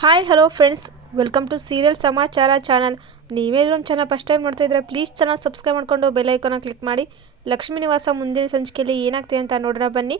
Hi hello friends welcome to serial సమాచార channel ನೀವೇ ನಮ್ಮ ಚಾನಲ್ ಫಸ್ಟ್ ಟೈಮ್ ನೋಡ್ತಾ ಇದ್ರೆ ಪ್ಲೀಸ್ ಚೆನ್ನಾಗಿ ಸಬ್ಸ್ಕ್ರೈಬ್ ಮಾಡ್ಕೊಂಡು ಬೆಲ್ ಐಕಾನ ಕ್ಲಿಕ್ ಮಾಡಿ. ಲಕ್ಷ್ಮೀ ನಿವಾಸ ಮುಂದಿನ ಸಂಚಿಕೆಯಲ್ಲಿ ಏನಾಗ್ತಿದೆ ಅಂತ ನೋಡೋಣ ಬನ್ನಿ.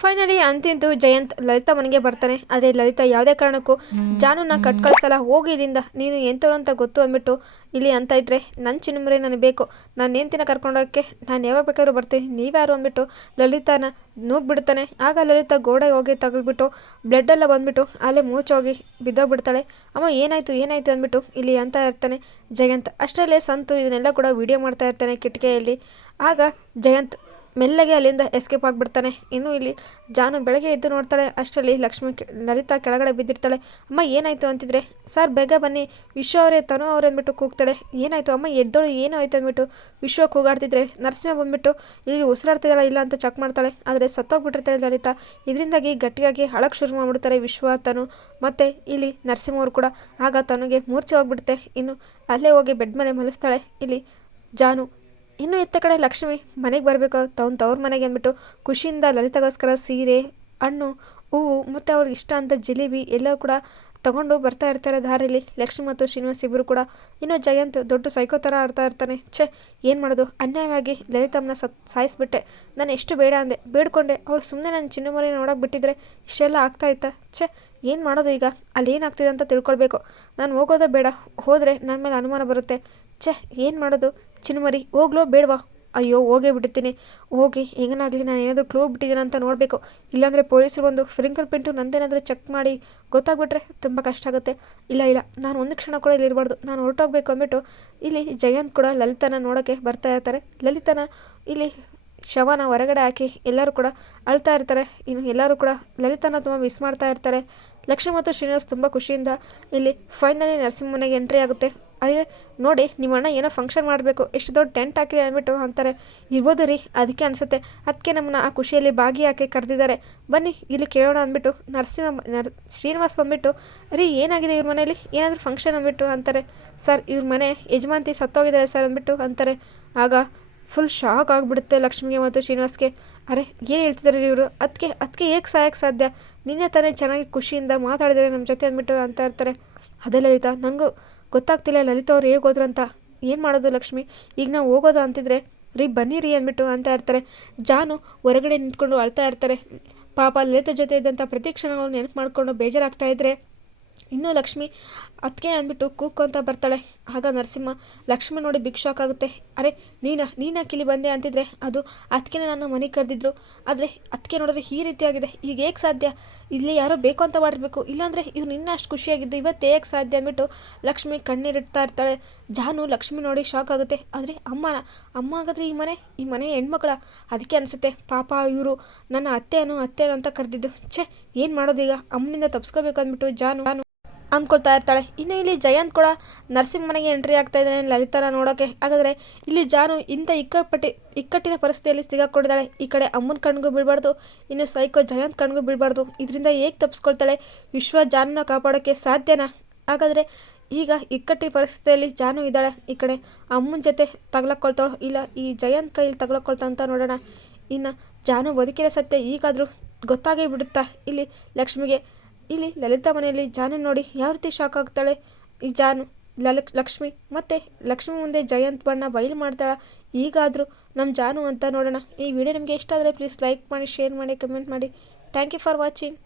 ಫೈನಲಿ ಅಂತಿಂತು ಜಯಂತ್ ಲಲಿತಾ ಮನೆಗೆ ಬರ್ತಾನೆ. ಆದರೆ ಲಲಿತಾ ಯಾವುದೇ ಕಾರಣಕ್ಕೂ ಜಾನುನ ಕಟ್ ಕಳಿಸಲ್ಲ ಹೋಗಿ ಇಲ್ಲಿಂದ. ನೀನು ಎಂಥವ್ರು ಅಂತ ಗೊತ್ತು ಅಂದ್ಬಿಟ್ಟು ಇಲ್ಲಿ ಅಂತ ಇದ್ರೆ ನನ್ನ ಚಿನ್ನಮರಿ ನನಗೆ ಬೇಕು. ನಾನು ನೇಂತಿನ ಕರ್ಕೊಂಡೋಗಕ್ಕೆ ನಾನು ಯಾವಾಗ ಬೇಕಾದ್ರೂ ಬರ್ತೀನಿ. ನೀವ್ಯಾರು ಅಂದ್ಬಿಟ್ಟು ಲಲಿತಾನ ನೂಗ್ಬಿಡ್ತಾನೆ. ಆಗ ಲಲಿತಾ ಗೋಡೆಗೆ ಹೋಗಿ ತಗೊಳ್ಬಿಟ್ಟು ಬ್ಲಡ್ ಎಲ್ಲ ಬಂದ್ಬಿಟ್ಟು ಅಲ್ಲೇ ಮೂಚೋಗಿ ಬಿದ್ದೋಗ್ಬಿಡ್ತಾಳೆ. ಅಮ್ಮ, ಏನಾಯಿತು? ಏನಾಯಿತು? ಅಂದ್ಬಿಟ್ಟು ಇಲ್ಲಿ ಅಂತ ಇರ್ತಾನೆ. ಜಯಂತ್. ಅಷ್ಟರಲ್ಲೇ ಸಂತು ಇದನ್ನೆಲ್ಲ ಕೂಡ ವಿಡಿಯೋ ಮಾಡ್ತಾ ಇರ್ತಾನೆ ಕಿಟಕಿಯಲ್ಲಿ. ಆಗ ಜಯಂತ್ ಮೆಲ್ಲಗೆ ಅಲ್ಲಿಂದ ಎಸ್ಕೇಪ್ ಆಗಿಬಿಡ್ತಾನೆ. ಇನ್ನು ಇಲ್ಲಿ ಜಾನು ಬೆಳಗ್ಗೆ ಎದ್ದು ನೋಡ್ತಾಳೆ. ಅಷ್ಟರಲ್ಲಿ ಲಕ್ಷ್ಮಿ ಲಲಿತಾ ಕೆಳಗಡೆ ಬಿದ್ದಿರ್ತಾಳೆ. ಅಮ್ಮ, ಏನಾಯಿತು? ಅಂತಿದ್ರೆ, ಸರ್, ಬೇಗ ಬನ್ನಿ. ವಿಶ್ವ ಅವರೇ, ತನು ಅವ್ರು ಅಂದ್ಬಿಟ್ಟು ಕೂಗ್ತಾಳೆ. ಏನಾಯಿತು ಅಮ್ಮ? ಎದ್ದೋಳು, ಏನೋ ಆಯ್ತು? ಅಂದ್ಬಿಟ್ಟು ವಿಶ್ವ ಕೂಗಾಡ್ತಿದ್ರೆ, ನರಸಿಂಹ ಬಂದ್ಬಿಟ್ಟು, ಇಲ್ಲಿ ಉಸಿರಾಡ್ತಿದ್ದಾಳ ಇಲ್ಲ ಅಂತ ಚೆಕ್ ಮಾಡ್ತಾಳೆ. ಆದರೆ ಸತ್ತೋಗ್ಬಿಟ್ಟಿರ್ತಾಳೆ ಲಲಿತಾ. ಇದರಿಂದಾಗಿ ಗಟ್ಟಿಯಾಗಿ ಹಳಕ್ಕೆ ಶುರು ಮಾಡಿಬಿಡ್ತಾರೆ ವಿಶ್ವ, ತನು. ಮತ್ತು ಇಲ್ಲಿ ನರಸಿಂಹ ಅವರು ಕೂಡ. ಆಗ ತನಗೆ ಮೂರ್ಛೆ ಹೋಗ್ಬಿಡುತ್ತೆ. ಇನ್ನು ಅಲ್ಲೇ ಹೋಗಿ ಬೆಡ್ ಮೇಲೆ ಮಲಗಿಸ್ತಾಳೆ ಇಲ್ಲಿ ಜಾನು ಇನ್ನು ಇತ್ತ ಕಡೆ ಲಕ್ಷ್ಮಿ ಮನೆಗೆ ಬರಬೇಕು. ತವ್ನ ತವ್ರ ಮನೆಗೆ ಅಂದ್ಬಿಟ್ಟು ಖುಷಿಯಿಂದ ಲಲಿತಗೋಸ್ಕರ ಸೀರೆ, ಹಣ್ಣು, ಹೂವು, ಮತ್ತು ಅವ್ರಿಗೆ ಇಷ್ಟ ಅಂತ ಜಿಲೇಬಿ ಎಲ್ಲವೂ ಕೂಡ ತಗೊಂಡು ಬರ್ತಾ ಇರ್ತಾರೆ ದಾರಿಲಿ ಲಕ್ಷ್ಮಿ ಮತ್ತು ಶ್ರೀನಿವಾಸ್ ಇಬ್ಬರು ಕೂಡ ಇನ್ನು ಜಯಂತ್ ದೊಡ್ಡ ಸೈಕೋ ಥರ ಆಡ್ತಾ ಇರ್ತಾನೆ. ಛೇ, ಏನು ಮಾಡೋದು? ಅನ್ಯಾಯವಾಗಿ ಲಲಿತಮ್ಮನ ಸತ್, ಸಾಯಿಸ್ಬಿಟ್ಟೆ. ನಾನು ಎಷ್ಟು ಬೇಡ ಅಂದೆ. ಬೇಡ್ಕೊಂಡೆ. ಅವ್ರು ಸುಮ್ಮನೆ ನನ್ನ ಚಿನ್ನಮರಿ ನೋಡೋಕೆ ಬಿಟ್ಟಿದ್ರೆ ಇಷ್ಟೆಲ್ಲ ಆಗ್ತಾ ಇತ್ತಾ? ಛೇ ಏನು ಮಾಡೋದು ಈಗ? ಅಲ್ಲಿ ಏನಾಗ್ತಿದೆ ಅಂತ ತಿಳ್ಕೊಳ್ಬೇಕು. ನಾನು ಹೋಗೋದೇ ಬೇಡ. ಹೋದರೆ ನನ್ನ ಮೇಲೆ ಅನುಮಾನ ಬರುತ್ತೆ. ಛೇ, ಏನು ಮಾಡೋದು? ಚಿನ್ಮರಿ, ಹೋಗ್ಲೋ ಬೇಡವಾ? ಅಯ್ಯೋ, ಹೋಗೇ ಬಿಡ್ತೀನಿ. ಹೋಗಿ, ಹೆಂಗನಾಗಲಿ ನಾನು ಏನಾದರೂ ಕ್ಲೋ ಬಿಟ್ಟಿದ್ದೀನಿ ಅಂತ ನೋಡಬೇಕು. ಇಲ್ಲಾಂದರೆ ಪೊಲೀಸರು ಒಂದು ಫಿಂಗರ್ ಪ್ರಿಂಟು ನಂದೇನಾದರೂ ಚೆಕ್ ಮಾಡಿ ಗೊತ್ತಾಗ್ಬಿಟ್ರೆ ತುಂಬ ಕಷ್ಟ ಆಗುತ್ತೆ. ಇಲ್ಲ ಇಲ್ಲ, ನಾನು ಒಂದು ಕ್ಷಣ ಕೂಡ ಇಲ್ಲಿ ಇರಬಾರ್ದು. ನಾನು ಹೊರಟೋಗ್ಬೇಕು ಅಂದ್ಬಿಟ್ಟು ಇಲ್ಲಿ ಜಯಂತ್ ಕೂಡ ಲಲಿತನ ನೋಡೋಕ್ಕೆ ಬರ್ತಾ ಇರ್ತಾರೆ. ಲಲಿತನ ಇಲ್ಲಿ ಶವನ ಹೊರಗಡೆ ಹಾಕಿ ಎಲ್ಲರೂ ಕೂಡ ಅಳ್ತಾ ಇರ್ತಾರೆ. ಇನ್ನು ಎಲ್ಲರೂ ಕೂಡ ಲಲಿತನ ತುಂಬ ಮಿಸ್ ಮಾಡ್ತಾ ಇರ್ತಾರೆ. ಲಕ್ಷ್ಮಿ ಮತ್ತು ಶ್ರೀನಿವಾಸ್ ತುಂಬ ಖುಷಿಯಿಂದ ಇಲ್ಲಿ ಫೈನಲಿ ನರಸಿಂಹನಿಗೆ ಎಂಟ್ರಿ ಆಗುತ್ತೆ. ಅದೇ ನೋಡಿ ನಿಮ್ಮ ಅಣ್ಣ ಏನೋ ಫಂಕ್ಷನ್ ಮಾಡಬೇಕು, ಎಷ್ಟು ದೊಡ್ಡ ಟೆಂಟ್ ಹಾಕಿದೆ ಅಂದ್ಬಿಟ್ಟು ಅಂತಾರೆ. ಇರ್ಬೋದು ರೀ, ಅದಕ್ಕೆ ಅನಿಸುತ್ತೆ. ಅದಕ್ಕೆ ನಮ್ಮನ್ನ ಆ ಖುಷಿಯಲ್ಲಿ ಭಾಗಿಯಾಕೆ ಕರೆದಿದ್ದಾರೆ. ಬನ್ನಿ, ಇಲ್ಲಿ ಕೇಳೋಣ ಅಂದ್ಬಿಟ್ಟು ನರಸಿಂಹ ನರ್, ಶ್ರೀನಿವಾಸ್ ಬಂದ್ಬಿಟ್ಟು, ರೀ, ಏನಾಗಿದೆ ಇವ್ರ ಮನೇಲಿ? ಏನಾದರೂ ಫಂಕ್ಷನ್ ಅಂದ್ಬಿಟ್ಟು? ಅಂತಾರೆ. ಸರ್, ಇವ್ರ ಮನೆ ಯಜಮಾಂತಿ ಸತ್ತೋಗಿದ್ದಾರೆ ಸರ್, ಅಂದ್ಬಿಟ್ಟು ಅಂತಾರೆ. ಆಗ ಫುಲ್ ಶಾಕ್ ಆಗಿಬಿಡುತ್ತೆ ಲಕ್ಷ್ಮಿಗೆ ಮತ್ತು ಶ್ರೀನಿವಾಸ್ಗೆ. ಅರೆ, ಏನು ಹೇಳ್ತಿದ್ದಾರೆ ಇವರು? ಅದಕ್ಕೆ ಅದಕ್ಕೆ ಹೇಗೆ ಸಾಯಕ್ಕೆ ಸಾಧ್ಯ? ನಿನ್ನೆ ತಾನೇ ಚೆನ್ನಾಗಿ ಖುಷಿಯಿಂದ ಮಾತಾಡಿದ್ದಾರೆ ನಮ್ಮ ಜೊತೆ ಅಂದ್ಬಿಟ್ಟು ಅಂತ ಇರ್ತಾರೆ. ಅದೇ ಲಲಿತಾ ನನಗೂ ಗೊತ್ತಾಗ್ತಿಲ್ಲ ಲಲಿತಾ ಅವ್ರು ಹೇಗೆ ಹೋದ್ರು ಅಂತ. ಏನು ಮಾಡೋದು ಲಕ್ಷ್ಮಿ? ಈಗ ನಾವು ಹೋಗೋದು ಅಂತಿದ್ರೆ, ರೀ ಬನ್ನಿ ರೀ ಅಂದ್ಬಿಟ್ಟು ಅಂತ ಇರ್ತಾರೆ. ಜಾನು ಹೊರಗಡೆ ನಿಂತ್ಕೊಂಡು ಅಳ್ತಾ ಇರ್ತಾರೆ. ಪಾಪ ಲಲಿತಾ ಜೊತೆ ಇದ್ದಂಥ ಪ್ರತಿ ಕ್ಷಣಗಳು ನೆನಪು ಮಾಡಿಕೊಂಡು ಬೇಜಾರಾಗ್ತಾ ಇದ್ದರೆ ಇನ್ನೂ ಲಕ್ಷ್ಮಿ ಅದಕ್ಕೆ ಅಂದ್ಬಿಟ್ಟು ಕೂಗ್ಕೊಂತ ಬರ್ತಾಳೆ. ಆಗ ನರಸಿಂಹ, ಲಕ್ಷ್ಮಿ ನೋಡಿ ಬಿಗ್ ಶಾಕ್ ಆಗುತ್ತೆ. ಅರೆ, ನೀನಾ, ನೀನ ಕಿಲಿ ಬಂದೆ? ಅಂತಿದ್ರೆ, ಅದು ಅದಕ್ಕೆ ನನ್ನ ಮನೆಗೆ ಕರೆದಿದ್ರು. ಆದರೆ ಅದಕ್ಕೆ ನೋಡಿದ್ರೆ ಈ ರೀತಿಯಾಗಿದೆ. ಈಗ ಹೇಗೆ ಸಾಧ್ಯ? ಇಲ್ಲಿ ಯಾರೋ ಬೇಕು ಅಂತ ಮಾಡಿರ್ಬೇಕು. ಇಲ್ಲಾಂದರೆ ಇವ್ರು ನಿನ್ನ ಅಷ್ಟು ಖುಷಿಯಾಗಿದ್ದು ಇವತ್ತು ಹೇಗೆ ಸಾಧ್ಯ? ಅಂದ್ಬಿಟ್ಟು ಲಕ್ಷ್ಮಿ ಕಣ್ಣೀರಿಡ್ತಾ ಇರ್ತಾಳೆ. ಜಾನು ಲಕ್ಷ್ಮಿ ನೋಡಿ ಶಾಕ್ ಆಗುತ್ತೆ. ಆದರೆ ಅಮ್ಮನ, ಅಮ್ಮ ಹಾಗಾದ್ರೆ ಈ ಮನೆ ಈ ಮನೆ ಹೆಣ್ಮಕ್ಳ? ಅದಕ್ಕೆ ಅನಿಸುತ್ತೆ, ಪಾಪ ಇವರು ನನ್ನ ಅತ್ತೆಯನ್ನು ಅತ್ತೆಯನ್ನು ಅಂತ ಕರೆದಿದ್ದು. ಛೇ, ಏನು ಮಾಡೋದೀಗ? ಅಮ್ಮನಿಂದ ತಪ್ಸ್ಕೋಬೇಕು ಅಂದ್ಬಿಟ್ಟು ಜಾನು ಅಂದ್ಕೊಳ್ತಾ ಇರ್ತಾಳೆ. ಇನ್ನು ಇಲ್ಲಿ ಜಯಂತ್ ಕೂಡ ನರ್ಸಿಂಗ್ ಮನೆಗೆ ಎಂಟ್ರಿ ಆಗ್ತಾ ಇದ್ದಾನೆ ಲಲಿತಾನ ನೋಡೋಕೆ. ಹಾಗಾದರೆ ಇಲ್ಲಿ ಜಾನು ಇಂಥ ಇಕ್ಕಪಟ್ಟಿ, ಇಕ್ಕಟ್ಟಿನ ಪರಿಸ್ಥಿತಿಯಲ್ಲಿ ಸಿಗಾಕೊಂಡಿದ್ದಾಳೆ. ಈ ಕಡೆ ಅಮ್ಮನ ಕಣ್ಗೂ ಬೀಳಬಾರ್ದು, ಇನ್ನು ಸೈಕೋ ಜಯಂತ್ ಕಣ್ಗೂ ಬೀಳಬಾರ್ದು. ಇದರಿಂದ ಹೇಗೆ ತಪ್ಪಿಸ್ಕೊಳ್ತಾಳೆ ವಿಶ್ವ ಜಾನನ್ನ ಕಾಪಾಡೋಕ್ಕೆ ಸಾಧ್ಯನಾ? ಹಾಗಾದರೆ ಈಗ ಇಕ್ಕಟ್ಟಿನ ಪರಿಸ್ಥಿತಿಯಲ್ಲಿ ಜಾನು ಇದ್ದಾಳೆ. ಈ ಕಡೆ ಅಮ್ಮನ ಜೊತೆ ತಗ್ಲಕ್ಕೊಳ್ತಾಳೋ ಇಲ್ಲ, ಈ ಜಯಂತ್ ಕೈಯಲ್ಲಿ ತಗ್ಲಕ್ಕೊಳ್ತಾ ಅಂತ ನೋಡೋಣ. ಇನ್ನು ಜಾನು ಬದುಕಿರೋ ಸತ್ಯ ಈಗಾದರೂ ಗೊತ್ತಾಗೇ ಬಿಡುತ್ತಾ? ಇಲ್ಲಿ ಲಕ್ಷ್ಮಿಗೆ ಇಲ್ಲಿ ಲಲಿತಾ ಮನೆಯಲ್ಲಿ ಜಾನು ನೋಡಿ ಯಾವ ರೀತಿ ಶಾಕ್ ಆಗ್ತಾಳೆ. ಈ ಜಾನು ಲಲಕ್ ಲಕ್ಷ್ಮಿ ಮತ್ತು ಲಕ್ಷ್ಮಿ ಮುಂದೆ ಜಯಂತ್ ಬಣ್ಣ ಬಯಲು ಮಾಡ್ತಾಳೆ. ಈಗಾದರೂ ನಮ್ಮ ಜಾನು ಅಂತ ನೋಡೋಣ. ಈ ವಿಡಿಯೋ ನಿಮಗೆ ಇಷ್ಟ ಆದರೆ ಪ್ಲೀಸ್ ಲೈಕ್ ಮಾಡಿ ಶೇರ್ ಮಾಡಿ ಕಮೆಂಟ್ ಮಾಡಿ. Thank you for watching